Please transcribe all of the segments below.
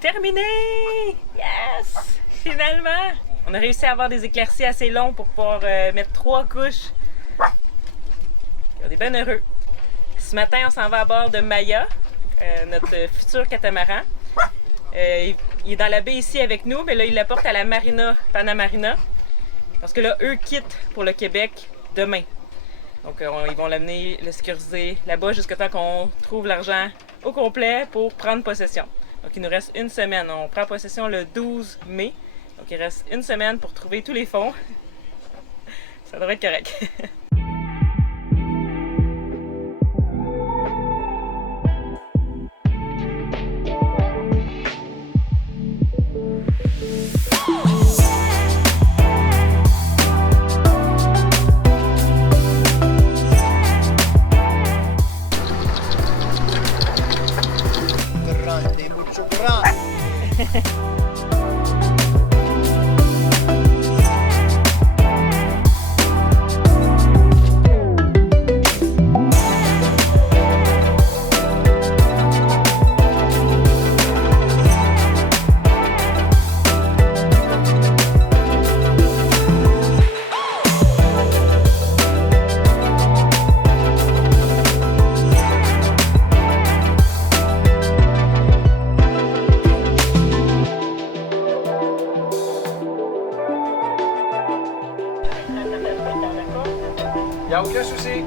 Terminé! Yes! Finalement! On a réussi à avoir des éclaircies assez longs pour pouvoir mettre 3 couches. On est bien heureux. Ce matin, on s'en va à bord de Maya, notre futur catamaran. Il est dans la baie ici avec nous, mais là, il l'apporte à la marina Panamarina. Parce que là, eux quittent pour le Québec demain. Donc, ils vont l'amener, le sécuriser là-bas jusqu'à temps qu'on trouve l'argent au complet pour prendre possession. Donc, il nous reste une semaine. On prend possession le 12 mai. Donc, il reste une semaine pour trouver tous les fonds. Ça devrait être correct. Grande, mucho grande. Il n'y a aucun souci.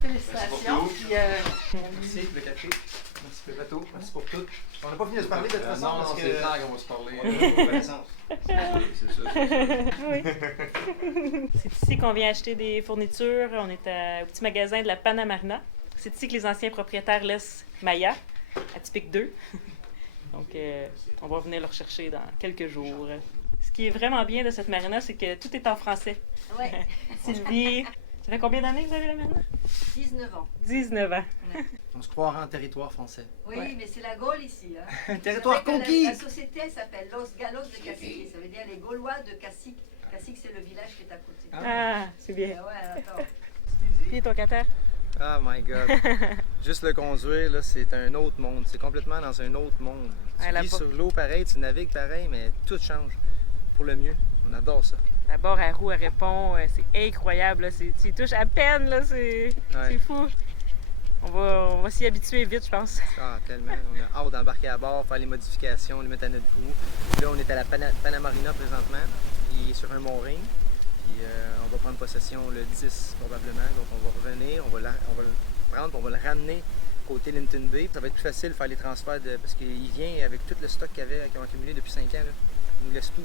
Félicitations. Merci le café. Merci le bateau. Merci pour tout. On n'a pas fini de se parler de toute façon. Non, parce c'est que... clair qu'on va se parler. On a une connaissance. C'est ça. Oui. C'est ici qu'on vient acheter des fournitures. On est au petit magasin de la Panamarina. C'est ici que les anciens propriétaires laissent Maya, à Typique 2. Donc, on va venir le rechercher dans quelques jours. Ce qui est vraiment bien de cette marina, c'est que tout est en français. Oui, Sylvie, ça fait combien d'années que vous avez la marina? 19 ans. 19 ans. On se croirait en territoire français. Oui, Ouais. mais c'est la Gaule ici. Hein. Un territoire conquis! La société elle s'appelle Los Galos de Cacique. Ça veut dire les Gaulois de Cacique. Cacique, c'est le village qui est à côté. Ah, c'est bien. Ah ouais, attends. Puis ton cater? Oh my god. Juste le conduire, là, c'est un autre monde. C'est complètement dans un autre monde. Tu Ouais, la vis po- sur l'eau pareil, tu navigues pareil, mais tout change. Pour le mieux. On adore ça. La barre à roue, elle répond. C'est incroyable. Là. Tu y touches à peine. Là. C'est fou. On va s'y habituer vite, je pense. Ah, tellement. On a hâte d'embarquer à bord, faire les modifications, les mettre à notre goût. Là, on est à la Panamarina présentement. Il est sur un mooring. Puis on va prendre possession le 10 probablement. Donc on va revenir, on va le prendre, puis on va le ramener côté Linton Bay. Ça va être plus facile de faire les transferts parce qu'il vient avec tout le stock qu'ils ont accumulé depuis 5 ans. Là. Il nous laisse tout.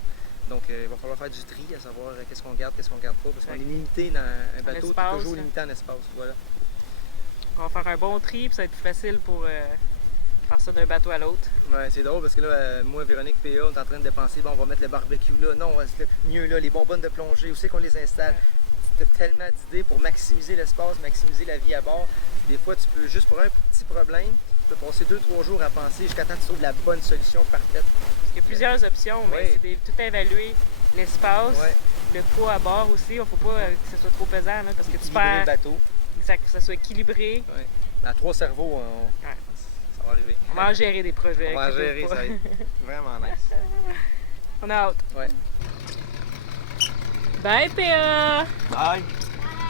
Donc il va falloir faire du tri, à savoir qu'est-ce qu'on garde, qu'est-ce qu'on garde pas. Parce qu'on est limité dans un bateau, l'espace, toujours hein. limité en espace. Voilà. On va faire un bon tri, puis ça va être plus facile pour faire ça d'un bateau à l'autre. Ouais, c'est drôle parce que là, moi, Véronique, PA, on est en train de dépenser, bon, on va mettre le barbecue là, non, c'est mieux là, les bonbonnes de plongée, où c'est qu'on les installe? C'était tellement d'idées pour maximiser l'espace, maximiser la vie à bord. Des fois, tu peux, juste pour un petit problème, tu peux passer 2-3 jours à penser jusqu'à temps que tu trouves la bonne solution parfaite. Il y a plusieurs options, mais Oui. c'est de tout évaluer l'espace, Ouais. le poids à bord aussi. Il ne faut pas que ce soit trop pesant, là, parce que tu Équilibrer le perds. bateau. Exact, que ça soit équilibré. Ouais. À 3 cerveaux, Ouais. ça va arriver. On va en gérer des projets. On va en inquiétez-vous gérer, pas. ça va être vraiment nice. On a hâte. Ouais. Bye, PA! Bye!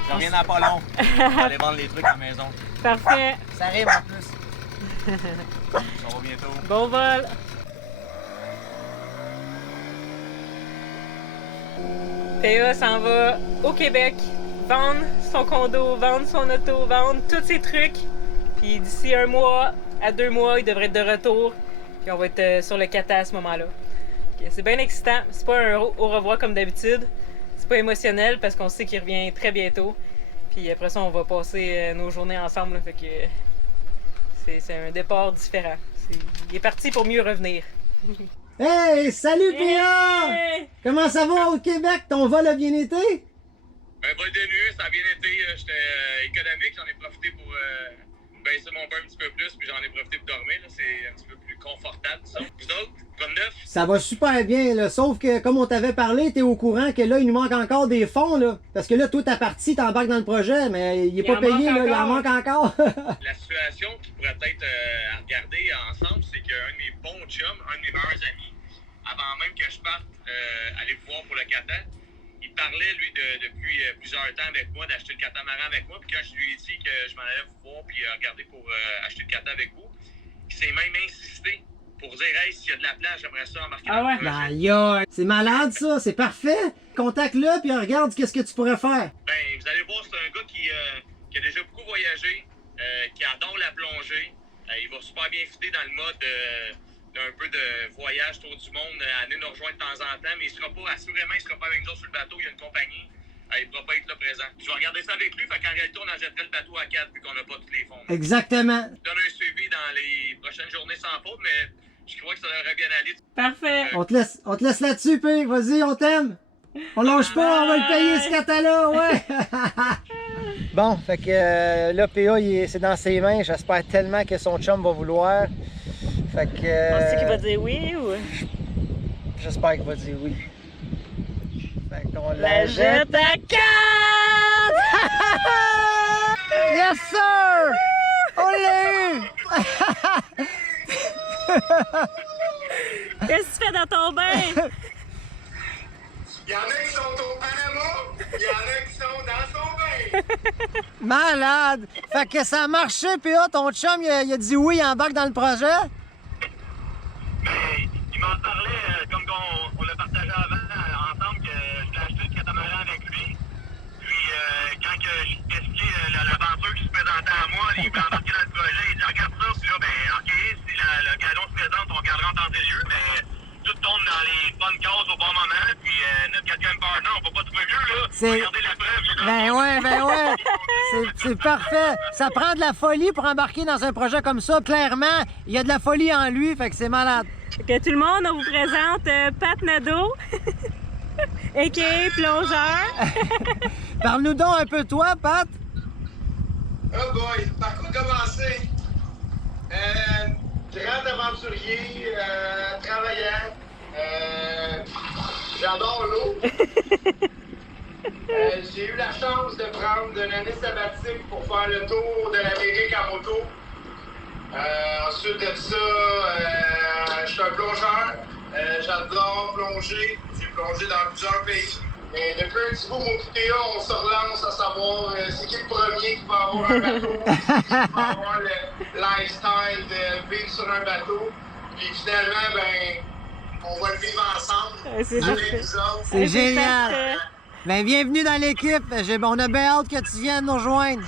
Je reviens dans pas long. On va aller vendre les trucs à la maison. Parfait. Ça arrive en plus. Ça va bientôt. Bon vol! PA s'en va au Québec vendre son condo, vendre son auto, vendre tous ses trucs. Puis d'ici 1 mois à 2 mois, il devrait être de retour. Puis on va être sur le Cata à ce moment-là. C'est bien excitant. C'est pas un au revoir comme d'habitude. C'est pas émotionnel parce qu'on sait qu'il revient très bientôt. Puis après ça, on va passer nos journées ensemble. Là, fait que c'est un départ différent. Il est parti pour mieux revenir. Hey, salut PA! Hey! Comment ça va au Québec? Ton vol a bien été? Un vol de nuit, ça a bien été. J'étais économique, j'en ai profité pour baisser mon pain un petit peu plus, puis j'en ai profité pour dormir. C'est un petit peu plus confortable, ça. Vous autres, comme neuf? Ça va super bien, là. Sauf que, comme on t'avait parlé, t'es au courant que là, il nous manque encore des fonds, là. Parce que là, toi, ta partie, t'embarques dans le projet, mais il est pas payé, là. Il en manque encore. La situation qui pourrait être à regarder ensemble, c'est qu'un de mes bons chums, un de mes meilleurs amis, avant même que je parte aller vous voir pour le kata, il parlait, lui, depuis plusieurs temps avec moi, d'acheter le catamaran avec moi. Puis quand je lui ai dit que je m'en allais vous voir puis regarder pour acheter le kata avec vous, il s'est même insisté pour dire « Hey, s'il y a de la place, j'aimerais ça embarquer dans le projet. » Aïe, c'est malade, ça. C'est parfait. Contacte-le, puis regarde qu'est-ce que tu pourrais faire. Ben, vous allez voir, c'est un gars qui a déjà beaucoup voyagé, qui adore la plongée. Il va super bien fitter dans le mode d'un peu de voyage autour du monde, aller nous rejoindre de temps en temps, mais il sera pas, assurément, il sera pas avec nous autres sur le bateau, il y a une compagnie. Il ne pourra pas être là présent. Je vais regarder ça avec lui, fait qu'en réalité, on achèterait le bateau à 4 vu qu'on n'a pas tous les fonds. Exactement. Je donne un suivi dans les prochaines journées sans faute, mais je crois que ça devrait bien aller. Parfait. On te laisse là-dessus, P. Vas-y, on t'aime. On lâche pas, on va le payer ce kata-là, ouais. Bon, fait que là, PA, c'est dans ses mains. J'espère tellement que son chum va vouloir. Fait que... Penses-tu qu'il va dire oui ou... J'espère qu'il va dire oui. Fait qu'on La jette à 4! Yes, sir! On l'a eu! Qu'est-ce que tu fais dans ton bain? Il y en a qui sont au Panama, il y en a qui sont dans son bain. Malade! Fait que ça a marché, PA, ton chum, il a dit oui, il embarque dans le projet? Il m'en parlait, comme on l'a partagé avant, ensemble, que je l'ai acheté le catamaran avec lui. Puis, quand je lui ai expliqué l'aventure qui se présentait à moi, il m'a embarqué dans le projet, il dit regarde ça, puis là, ben, ok, si l'occasion se présente, on gardera entre les yeux, mais tout tombe dans les bonnes cases au bon moment, puis notre quatrième partner, on peut pas trouver mieux, là. Regardez la preuve, Ben ouais. C'est parfait. Ça prend de la folie pour embarquer dans un projet comme ça. Clairement, il y a de la folie en lui, fait que c'est malade. Que tout le monde, on vous présente Pat Nadeau, a.k.a. plongeur. Parle-nous donc un peu de toi, Pat. Oh boy, par quoi commencer? Grand aventurier, travaillant, j'adore l'eau. J'ai eu la chance de prendre une année sabbatique pour faire le tour de l'Amérique en moto. Ensuite de ça, je suis un plongeur. J'adore plonger. J'ai plongé dans plusieurs pays. Mais depuis un petit bout, mon PTA, on se relance à savoir c'est qui le premier qui va avoir un bateau, qui va avoir le lifestyle de vivre sur un bateau. Puis finalement, ben, on va le vivre ensemble. C'est avec vous autres. C'est génial. Ben, bienvenue dans l'équipe. On a bien hâte que tu viennes nous rejoindre.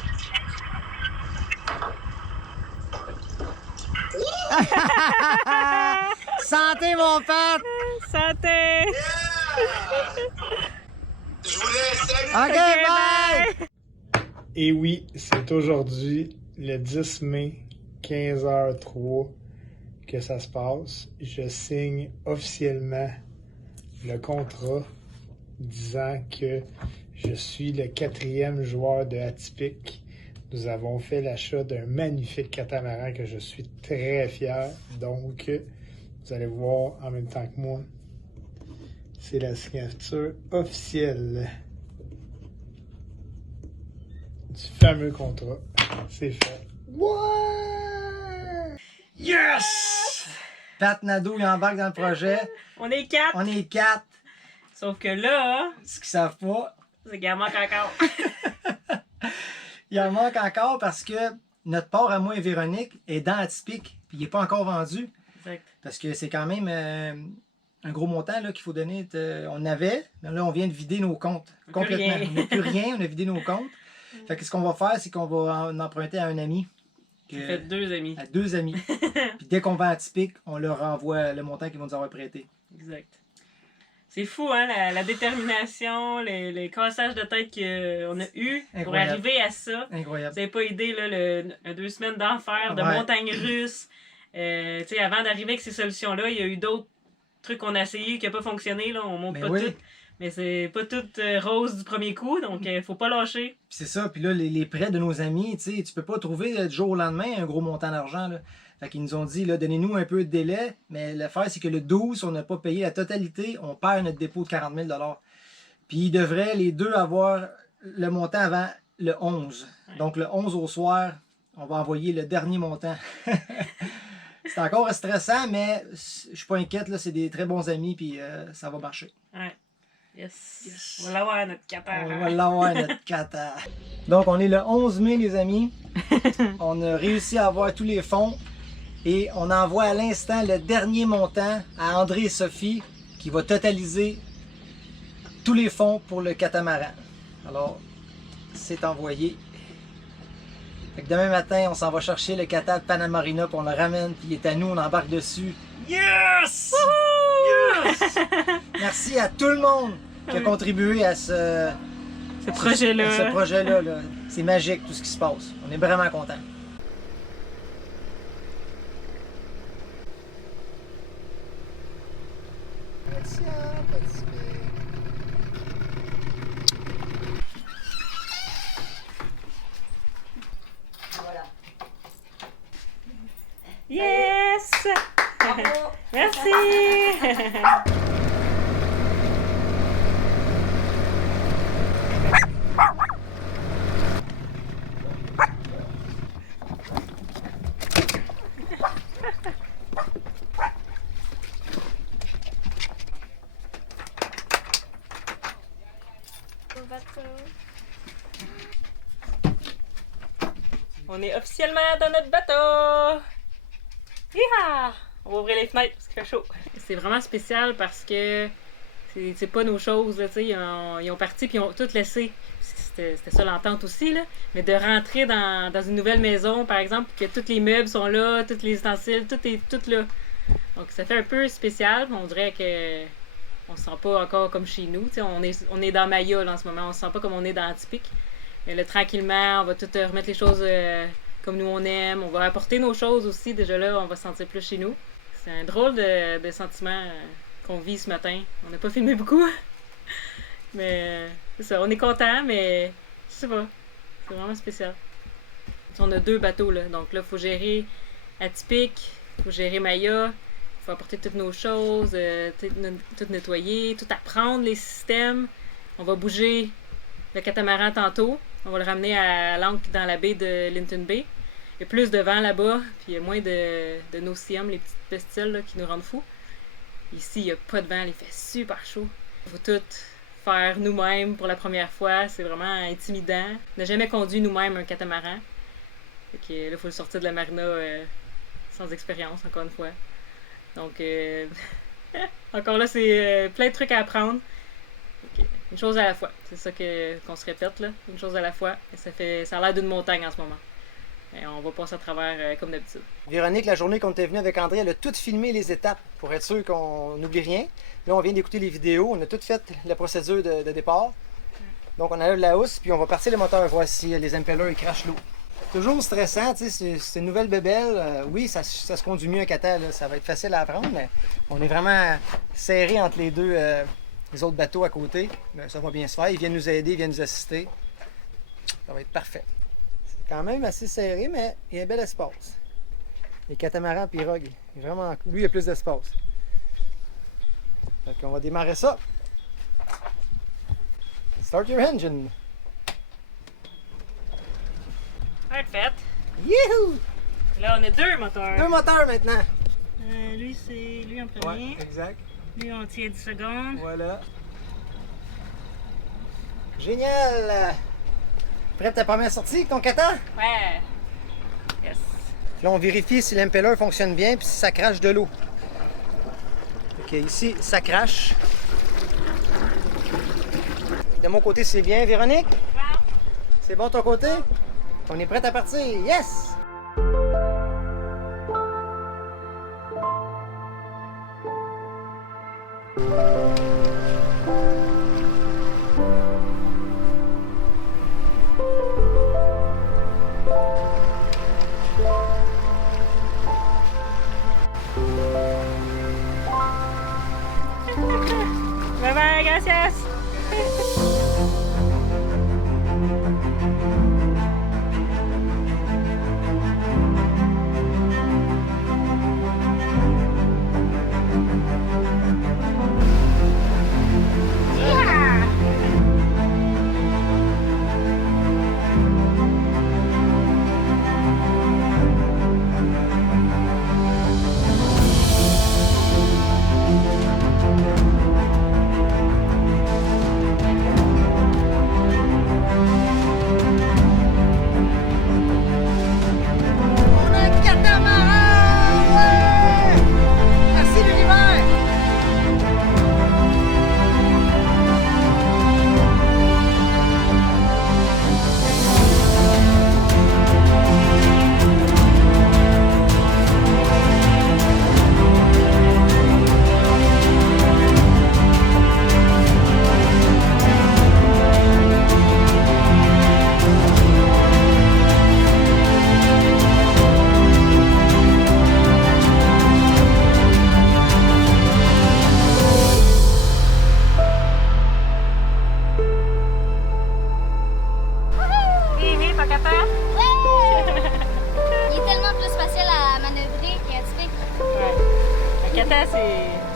Santé, mon Pat! Santé! Je vous laisse, salut! OK, bye! Et oui, c'est aujourd'hui, le 10 mai, 15h03, que ça se passe. Je signe officiellement le contrat disant que je suis le 4e joueur de Atypique. Nous avons fait l'achat d'un magnifique catamaran que je suis très fier. Donc, vous allez voir en même temps que moi, c'est la signature officielle du fameux contrat. C'est fait. Ouais! Yes! Pat Nadeau, il embarque dans le projet. On est 4. On est 4. Sauf que là, Ce qu'ils savent pas, c'est qu'il en manque encore. il en manque encore parce que notre port à moi et Véronique est dans Atypique, puis il n'est pas encore vendu. Exact. Parce que c'est quand même un gros montant là, qu'il faut donner. On avait, mais là, on vient de vider nos comptes complètement. Rien. On n'a plus rien, on a vidé nos comptes. Fait que ce qu'on va faire, c'est qu'on va en emprunter à un ami. J'ai fait 2 amis. À 2 amis. Puis dès qu'on va à Atypique, on leur renvoie le montant qu'ils vont nous avoir prêté. Exact. C'est fou, hein, la détermination, les cassages de tête qu'on a eu pour Incroyable. arriver à ça. Incroyable. Vous n'avez pas idée, là, 2 semaines d'enfer, de Ouais. montagnes russes. Tu sais, avant d'arriver avec ces solutions-là, il y a eu d'autres trucs qu'on a essayé qui n'ont pas fonctionné. Là. On monte Ben pas oui. tout. Mais c'est pas tout rose du premier coup, donc faut pas lâcher. Puis c'est ça, puis là, les prêts de nos amis, tu sais, tu peux pas trouver du jour au lendemain un gros montant d'argent, là. Fait qu'ils nous ont dit, là, donnez-nous un peu de délai, mais l'affaire, c'est que le 12, on n'a pas payé la totalité, on perd notre dépôt de 40 000 $. Puis ils devraient, les deux, avoir le montant avant le 11. Donc le 11 au soir, on va envoyer le dernier montant. C'est encore stressant, mais je suis pas inquiète, là, c'est des très bons amis, puis ça va marcher. Ouais. Yes. On va l'avoir, notre catère. On va l'avoir, notre kata. Donc, on est le 11 mai, les amis. On a réussi à avoir tous les fonds. Et on envoie à l'instant le dernier montant à André et Sophie qui va totaliser tous les fonds pour le catamaran. Alors, c'est envoyé. Fait que demain matin, on s'en va chercher le kata de Panamarina, puis on le ramène, puis il est à nous, on embarque dessus. Yes! Yes! Merci à tout le monde qui a contribué à ce projet-là. à ce projet-là. Là. C'est magique tout ce qui se passe. On est vraiment contents. Voilà. Yes! Bravo. Merci! On est officiellement dans notre bateau! Hiha! On va ouvrir les fenêtres parce qu'il fait chaud. C'est vraiment spécial parce que c'est pas nos choses, là, tu sais. Ils ont parti puis ils ont tout laissé. C'était ça l'entente aussi, là. Mais de rentrer dans une nouvelle maison, par exemple, que tous les meubles sont là, tous les ustensiles, tout est tout là. Donc ça fait un peu spécial. On dirait que on se sent pas encore comme chez nous. Tu sais, on est dans Maya là, en ce moment. On se sent pas comme on est dans Atypique. Mais là, tranquillement, on va tout remettre les choses comme nous on aime. On va apporter nos choses aussi. Déjà là, on va se sentir plus chez nous. C'est un drôle de sentiment qu'on vit ce matin. On n'a pas filmé beaucoup. Mais c'est ça, on est content, mais je sais pas. C'est vraiment spécial. On a 2 bateaux là. Donc là, il faut gérer Atypique, il faut gérer Maya, il faut apporter toutes nos choses, tout nettoyer, tout apprendre les systèmes. On va bouger le catamaran tantôt. On va le ramener à l'ancre dans la baie de Linton Bay. Il y a plus de vent là-bas, puis il y a moins de no-see-um, les petites bestioles là, qui nous rendent fous. Ici, il n'y a pas de vent, il fait super chaud. Il faut tout faire nous-mêmes pour la première fois. C'est vraiment intimidant. On n'a jamais conduit nous-mêmes un catamaran. Fait que là, il faut le sortir de la marina sans expérience, encore une fois. Donc, encore là, c'est plein de trucs à apprendre. Okay. Une chose à la fois. C'est ça qu'on se répète, là. Une chose à la fois. Et ça a l'air d'une montagne en ce moment. Et on va passer à travers comme d'habitude. Véronique, la journée qu'on était venu avec André, elle a tout filmé les étapes pour être sûr qu'on n'oublie rien. Là, on vient d'écouter les vidéos, on a tout fait la procédure de départ. Donc, on enlève la housse, puis on va partir le moteur. Voici les impellers, ils crachent l'eau. Toujours stressant, tu sais, c'est une nouvelle bébelle. Oui, ça se conduit mieux un kata, là. Ça va être facile à apprendre, mais on est vraiment serré entre les deux, les autres bateaux à côté. Mais ça va bien se faire. Ils viennent nous aider, ils viennent nous assister. Ça va être parfait. C'est quand même assez serré, mais il y a un bel espace. Les catamarans pirogues, vraiment, lui, il y a plus d'espace. Donc, on va démarrer ça. Start your engine. Parfait. Youhou! Là, on a 2 moteurs. 2 moteurs maintenant. Lui, c'est lui en premier. Ouais, exact. Lui, on tient 10 secondes. Voilà. Génial! Prêt à ta première sortie avec ton kata? Ouais. Yes. Là, on vérifie si l'impeller fonctionne bien puis si ça crache de l'eau. Ok, ici, ça crache. De mon côté, c'est bien. Véronique? Wow. C'est bon de ton côté? On est prêt à partir. Yes!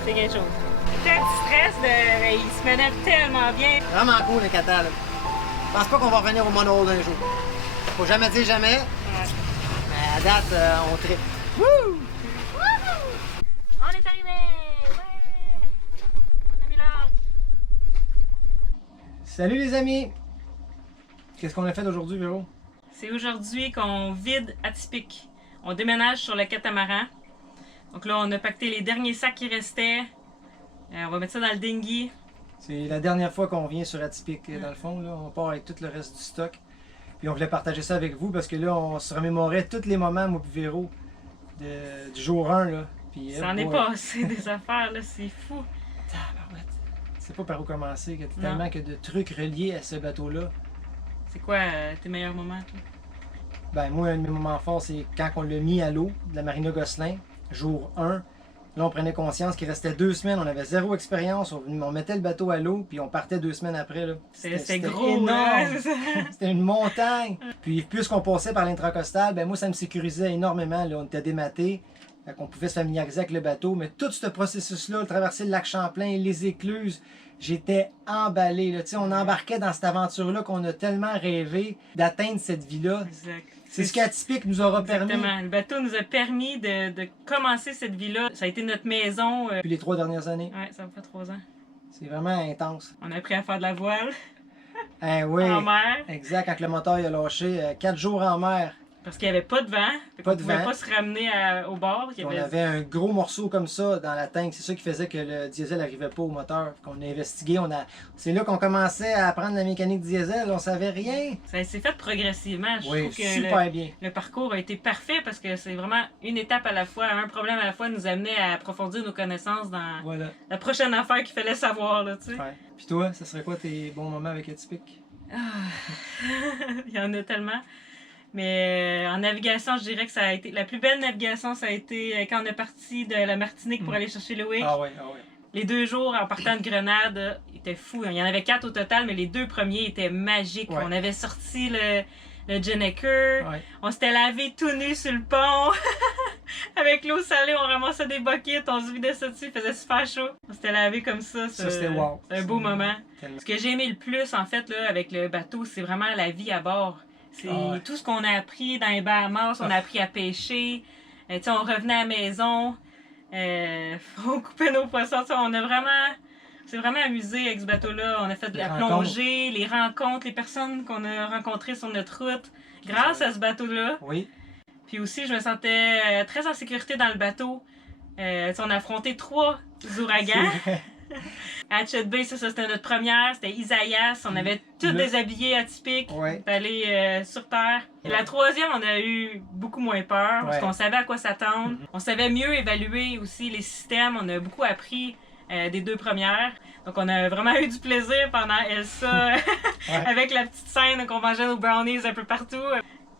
C'est quelque chose. Peut-être stress, il se manœuvre tellement bien. Vraiment cool le kata là. Je pense pas qu'on va revenir au monohold un jour. Faut jamais dire jamais. Ouais. Mais à date, on tripe. Wouh! On est arrivé! Ouais! On a mis l'heure. Salut les amis! Qu'est-ce qu'on a fait aujourd'hui, Véro? C'est aujourd'hui qu'on vide Atypique. On déménage sur le catamaran. Donc là, on a pacté les derniers sacs qui restaient. On va mettre ça dans le dinghy. C'est la dernière fois qu'on vient sur Atypique, dans le fond. Là. On part avec tout le reste du stock. Puis on voulait partager ça avec vous parce que là, on se remémorait tous les moments, moi et Véro, du jour 1. Là. Puis, ça en est passé des affaires, là, c'est fou. Tabarouette. Tu sais pas par où commencer, qu'il y a tellement que de trucs reliés à ce bateau-là. C'est quoi tes meilleurs moments, toi? Ben moi, un de mes moments forts, c'est quand on l'a mis à l'eau de la Marina Gosselin, jour 1. Là, on prenait conscience qu'il restait 2 semaines, on avait 0 expérience, on mettait le bateau à l'eau, puis on partait 2 semaines après. C'était gros, énorme! hein? C'était une montagne! Puis puisqu'on passait par l'intracostal, ben moi, ça me sécurisait énormément. Là. On était dématés, on pouvait se familiariser avec le bateau, mais tout ce processus-là, traverser le lac Champlain, les écluses, j'étais emballé. Là. On embarquait dans cette aventure-là qu'on a tellement rêvé d'atteindre cette vie-là. Exact. C'est ce qu'Atypique nous aura permis. Exactement. Le bateau nous a permis de commencer cette vie-là. Ça a été notre maison. Depuis les 3 dernières années. Ouais, ça fait 3 ans. C'est vraiment intense. On a appris à faire de la voile. Oui. En mer. Exact, quand le moteur il a lâché. 4 jours en mer. Parce qu'il n'y avait pas de vent. Pas de on ne pouvait vent. pas se ramener au bord. On avait un gros morceau comme ça dans la tank. C'est ça qui faisait que le diesel n'arrivait pas au moteur. On a investigué. C'est là qu'on commençait à apprendre la mécanique diesel. On savait rien. Ça s'est fait progressivement. Je trouve que super bien. Le parcours a été parfait parce que c'est vraiment une étape à la fois, un problème à la fois nous amenait à approfondir nos connaissances dans la prochaine affaire qu'il fallait savoir. Là, tu sais. Ouais. Puis toi, ça serait quoi tes bons moments avec Atypique? Il y en a tellement. Mais en navigation, je dirais que ça a été... La plus belle navigation, ça a été quand on est parti de la Martinique pour aller chercher le Wick. Ah ouais. Les 2 jours en partant de Grenade, étaient fous. Il y en avait 4 au total, mais les 2 premiers étaient magiques. Ouais. On avait sorti le Genneker. Ouais. On s'était lavé tout nu sur le pont. Avec l'eau salée, on ramassait des buckets, on se vidait ça dessus, il faisait super chaud. On s'était lavé comme ça. Ça, c'était wow. C'est un beau moment. Tellement. Ce que j'ai aimé le plus, en fait, là, avec le bateau, c'est vraiment la vie à bord. C'est tout ce qu'on a appris dans les Bahamas, on a appris à pêcher, on revenait à la maison, on coupait nos poissons, on s'est vraiment amusé avec ce bateau-là. On a fait de la plongée, les rencontres, les personnes qu'on a rencontrées sur notre route grâce à ce bateau-là. Oui. Puis aussi, je me sentais très en sécurité dans le bateau. On a affronté 3 ouragans. Hatchet Bay, ça c'était notre première, c'était Isaias, on avait tout déshabillé Atypique, allé sur terre. Et la 3e, on a eu beaucoup moins peur, parce qu'on savait à quoi s'attendre. On savait mieux évaluer aussi les systèmes, on a beaucoup appris des 2 premières. Donc on a vraiment eu du plaisir pendant Elsa, avec la petite scène qu'on mangeait nos brownies un peu partout.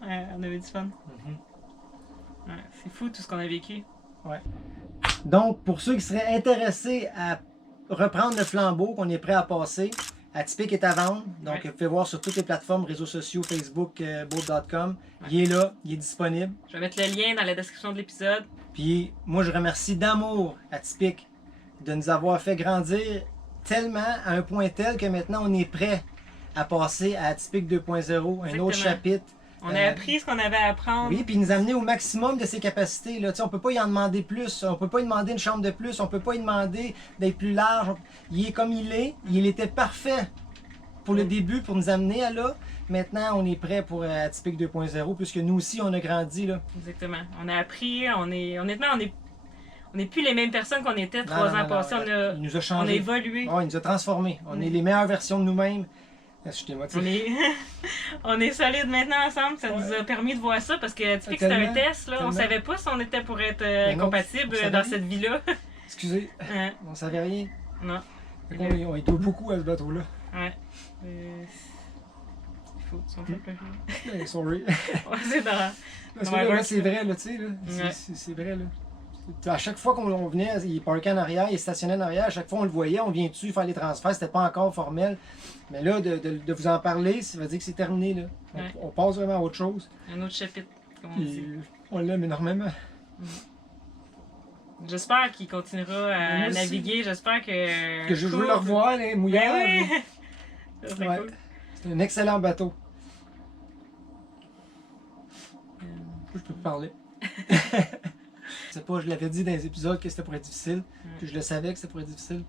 On avait du fun. C'est fou tout ce qu'on a vécu. Donc, pour ceux qui seraient intéressés à reprendre le flambeau qu'on est prêt à passer, Atypique est à vendre, donc Ouais. vous pouvez voir sur toutes les plateformes, réseaux sociaux, Facebook, boat.com. Il est là, il est disponible. Je vais mettre le lien dans la description de l'épisode. Puis moi, je remercie d'amour Atypique de nous avoir fait grandir tellement à un point tel que maintenant on est prêt à passer à Atypique 2.0, un autre Exactement. chapitre. On a appris ce qu'on avait à apprendre. Oui, puis il nous a amené au maximum de ses capacités. Là. Tu sais, on peut pas y en demander plus. On peut pas lui demander une chambre de plus. On peut pas lui demander d'être plus large. Il est comme il est. Il était parfait pour le début, pour nous amener à là. Maintenant, on est prêt pour Atypique 2.0, puisque nous aussi, on a grandi. Là. Exactement. On a appris, honnêtement, on n'est plus les mêmes personnes qu'on était 3 Non, ans non, passés. il nous a On a changé. évolué. Ouais, il nous a transformés. On est les meilleures versions de nous-mêmes. Excusez-moi, tu On sais. est, on est solides maintenant ensemble. Ça nous a permis de voir ça parce que typique c'était un Tellement, test. Là. On tellement. savait pas si on était pour être Mais non, compatible on savait dans rien. cette vie-là. Excusez, Hein? on savait rien. Non. Fait qu'on- on est beaucoup à ce bateau-là. Ouais. Il faut qu'on fait pleurer. Sorry. Ouais, c'est dans. Parce que Ouais, là, ouais, c'est vrai, là, tu sais, là. Ouais. C'est vrai, là. À chaque fois qu'on venait, il parquait en arrière, il stationnait en arrière, à chaque fois on le voyait, on vient dessus faire les transferts, c'était pas encore formel. Mais là, de vous en parler, ça veut dire que c'est terminé, là. Ouais. On passe vraiment à autre chose. Un autre chapitre, comme on Puis, dit. on l'aime énormément. J'espère qu'il continuera à Moi aussi. naviguer. J'espère que. Que je veux le revoir, les mouillards. Ben oui! Ça serait Ouais. cool. C'est un excellent bateau. Je peux te parler. Je sais pas, je l'avais dit dans les épisodes que c'était pour être difficile, que je le savais que c'était pour être difficile.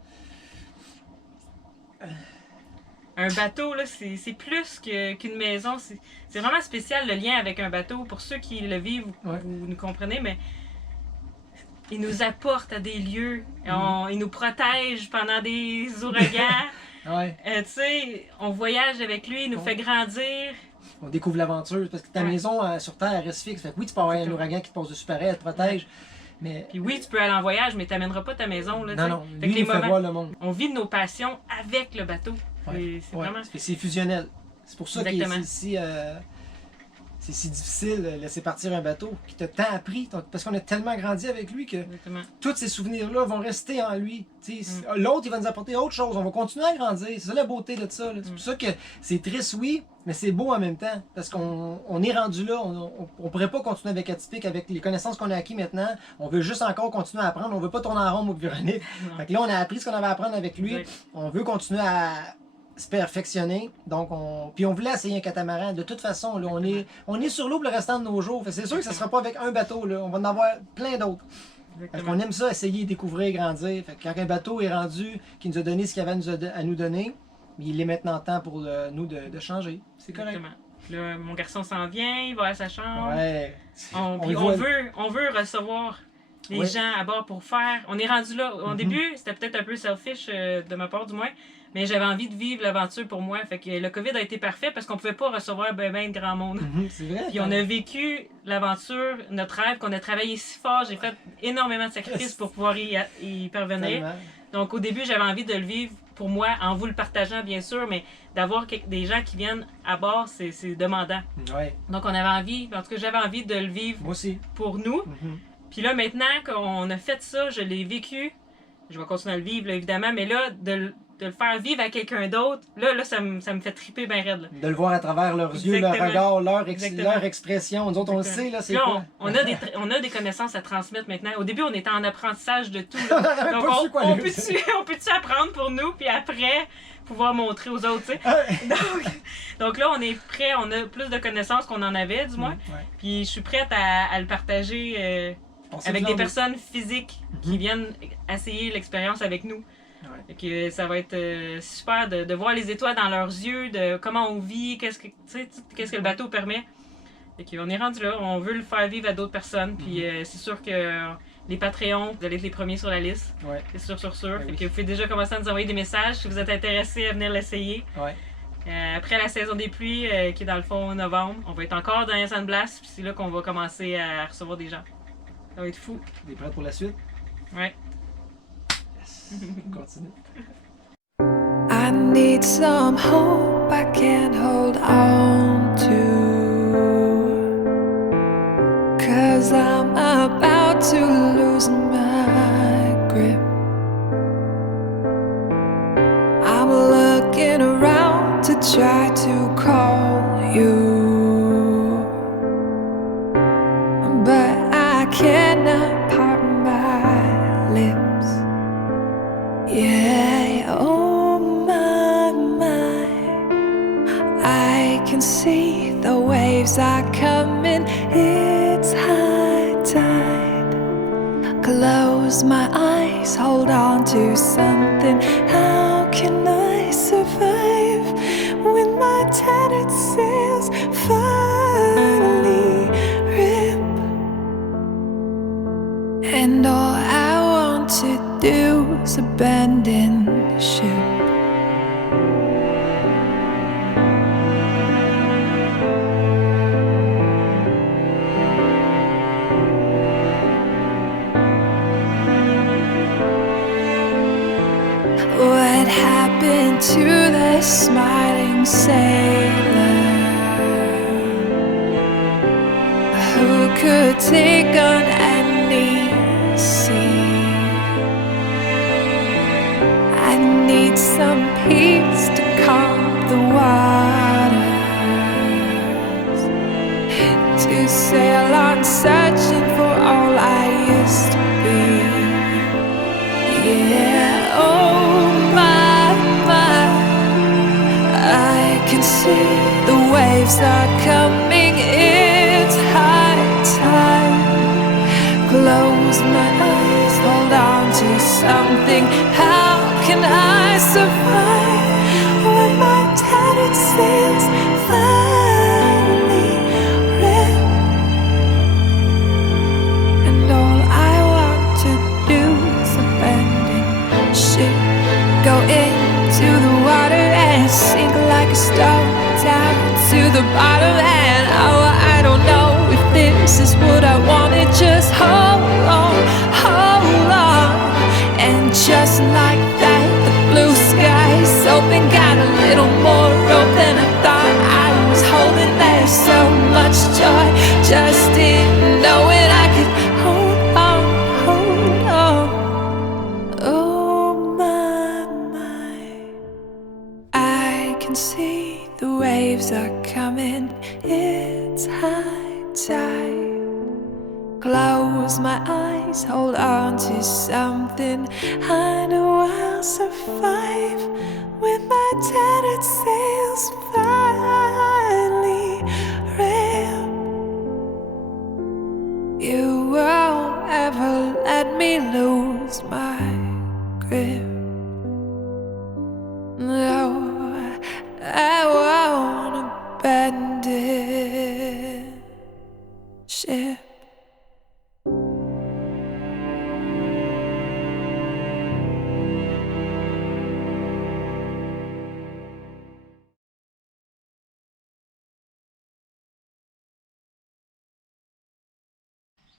Un bateau, là, c'est plus qu'une maison. C'est vraiment spécial le lien avec un bateau. Pour ceux qui le vivent, Ouais. vous nous comprenez, mais il nous apporte à des lieux. Il nous protège pendant des ouragans. Ouais. Tu sais, on voyage avec lui, il nous fait grandir. On découvre l'aventure parce que ta Ouais. maison sur Terre elle reste fixe. Fait que oui, tu peux avoir un ouragan qui te passe dessus pareil, elle te protège. Mais Puis oui, tu peux aller en voyage, mais tu n'amèneras pas ta maison. Là, tu non, sais. non, Fait lui, que il nous fait voir le monde. on vit nos passions avec le bateau. Ouais. C'est Ouais. vraiment... C'est fusionnel. C'est pour ça que Exactement. c'est si difficile de laisser partir un bateau qui t'a tant appris, parce qu'on a tellement grandi avec lui que Exactement. tous ces souvenirs-là vont rester en lui. L'autre, il va nous apporter autre chose. On va continuer à grandir. C'est ça la beauté de ça. là. C'est pour ça que c'est triste, oui, mais c'est beau en même temps. Parce qu'on est rendu là. On pourrait pas continuer avec Atypique, avec les connaissances qu'on a acquis maintenant. On veut juste encore continuer à apprendre. On veut pas tourner en rond, moi, Véronique. Non. Fait que là, on a appris ce qu'on avait à apprendre avec lui. Exact. On veut continuer à se perfectionner. Donc, puis on voulait essayer un catamaran. De toute façon, là, on est sur l'eau pour le restant de nos jours. Fait que c'est sûr que ça sera pas avec un bateau. Là. On va en avoir plein d'autres. Parce Exactement. qu'on aime ça, essayer, découvrir, grandir. Fait que quand un bateau est rendu, qui nous a donné ce qu'il avait à nous donner, il est maintenant temps pour nous de changer. C'est correct. Exactement. Là, mon garçon s'en vient, il va à sa chambre. Ouais. Puis le on voit. veut recevoir des Ouais. gens à bord pour faire. On est rendu là. Au Mhm. début, c'était peut-être un peu selfish de ma part, du moins. Mais j'avais envie de vivre l'aventure pour moi. Fait que le COVID a été parfait parce qu'on pouvait pas recevoir ben de grand monde. C'est vrai. Puis on a vécu l'aventure, notre rêve, qu'on a travaillé si fort. J'ai fait énormément de sacrifices pour pouvoir y parvenir. Tellement. Donc au début, j'avais envie de le vivre pour moi, en vous le partageant bien sûr, mais d'avoir des gens qui viennent à bord, c'est demandant. Ouais. Donc on avait envie, en tout cas j'avais envie de le vivre Moi aussi. pour nous. Mhm. Puis là maintenant qu'on a fait ça, je l'ai vécu, je vais continuer à le vivre là, évidemment, mais là de le faire vivre à quelqu'un d'autre, là ça me fait triper bien raide. Là. De le voir à travers leurs yeux, leur Exactement. regard, Exactement. leur expression. Nous autres, on le Exactement. sait, là, c'est Là, quoi. on a des connaissances à transmettre maintenant. Au début, on était en apprentissage de tout. On là. n'avait Donc, pas su quoi on lui. peut-tu apprendre pour nous, puis après, pouvoir montrer aux autres, tu sais. Ouais. Donc là, on est prêt, on a plus de connaissances qu'on en avait, du moins. Ouais. Puis je suis prête à le partager On s'est avec besoin des de- personnes physiques qui viennent essayer l'expérience avec nous. Ouais. Fait que ça va être super de voir les étoiles dans leurs yeux, de comment on vit, qu'est-ce que le bateau permet. Fait qu'on est rendu là, on veut le faire vivre à d'autres personnes. Puis c'est sûr que les Patreons, vous allez être les premiers sur la liste. Ouais. C'est sûr. Ben Fait oui. que vous pouvez déjà commencer à nous envoyer des messages si vous êtes intéressés à venir l'essayer. Ouais. Après la saison des pluies, qui est dans le fond novembre, on va être encore dans les Sand Blast, puis c'est là qu'on va commencer à recevoir des gens. Ça va être fou. T'es prêt pour la suite? Ouais. On continue. I need some hope I can hold on to, 'cause I'm about to lose my grip. I'm looking around try to call you, but I cannot part my lips. Yeah, oh my, I can see the waves are coming, it's high tide. Close my eyes, hold on to something. How can I survive when my tattered sails finally rip? And all I want to do is abandon the ship. What happened to the smiling sailor who could take on any sea? I need some peace to calm the waters, to sail on searching for all I used to be. Yeah, oh my, I can see the waves are coming, it's high tide. Close my eyes, hold on to something. How can I survive when my tattered sails finally rip? And all I want to do is abandon ship, go into the water and sink like a stone down to the bottom. And oh, I don't know if this is what I wanted. Just hold on, and just like that, the blue skies open. Got a little more rope than I thought I was holding. There's so much joy just in knowing I could hold on. Oh my, I can see the waves are coming, it's high tide. Close my eyes, hold on to something. I know I'll survive when my tattered sails finally rip. You won't ever let me lose my grip. No, I won't abandon ship.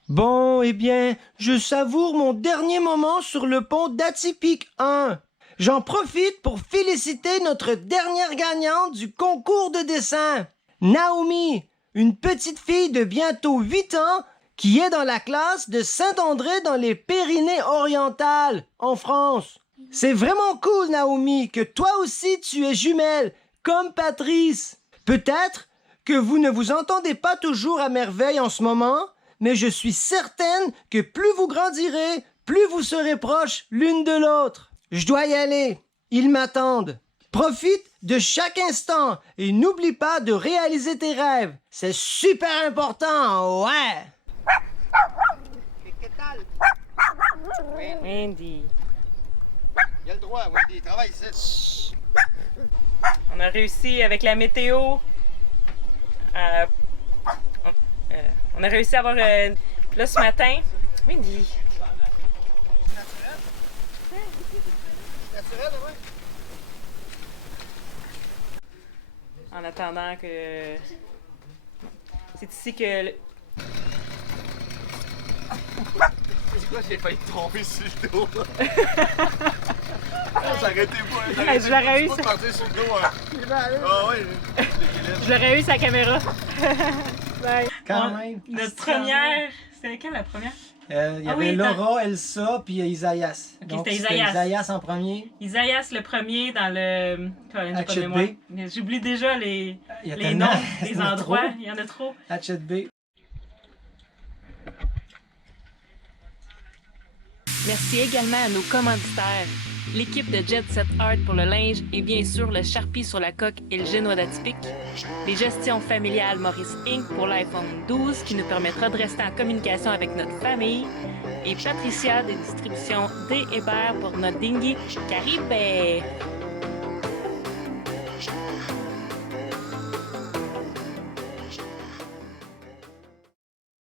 Bon, eh bien, je savoure mon dernier moment sur le pont d'Atypique 1. J'en profite pour féliciter notre dernière gagnante du concours de dessin, Naomi, une petite fille de bientôt 8 ans qui est dans la classe de Saint-André dans les Pyrénées-Orientales, en France. C'est vraiment cool, Naomi, que toi aussi tu es jumelle, comme Patrice. Peut-être que vous ne vous entendez pas toujours à merveille en ce moment, mais je suis certaine que plus vous grandirez, plus vous serez proches l'une de l'autre. Je dois y aller. Ils m'attendent. Profite de chaque instant et n'oublie pas de réaliser tes rêves. C'est super important, ouais! Wendy. Il a le droit, Wendy. Travaille ici. On a réussi avec la météo. On a réussi à avoir là ce matin. Wendy. Naturel, ouais. En attendant que. C'est ici que. C'est quoi, j'ai failli tomber sur le dos. Ça aurait été beau. Je l'aurais eu, ça. ça. Sur le dos, hein. Ah ouais, Je l'aurais eu sa caméra. Bye. Quand même. Notre première. C'était laquelle la première? Il y avait Laura, Elsa, puis Isaias. Ok, Donc, c'était Isaias. Isaias en premier. Isaias le premier dans le... Hatchet B. J'oublie déjà les tellement- noms, il y les en a endroits. trop. Il y en a trop. Hatchet B. Merci également à nos commanditaires, l'équipe de Jet Set Art pour le linge et bien sûr le Sharpie sur la coque et le génois d'atypique, les gestions familiales Maurice Inc. pour l'iPhone 12 qui nous permettra de rester en communication avec notre famille et Patricia des distributions D. Hébert pour notre dinghy Caribe.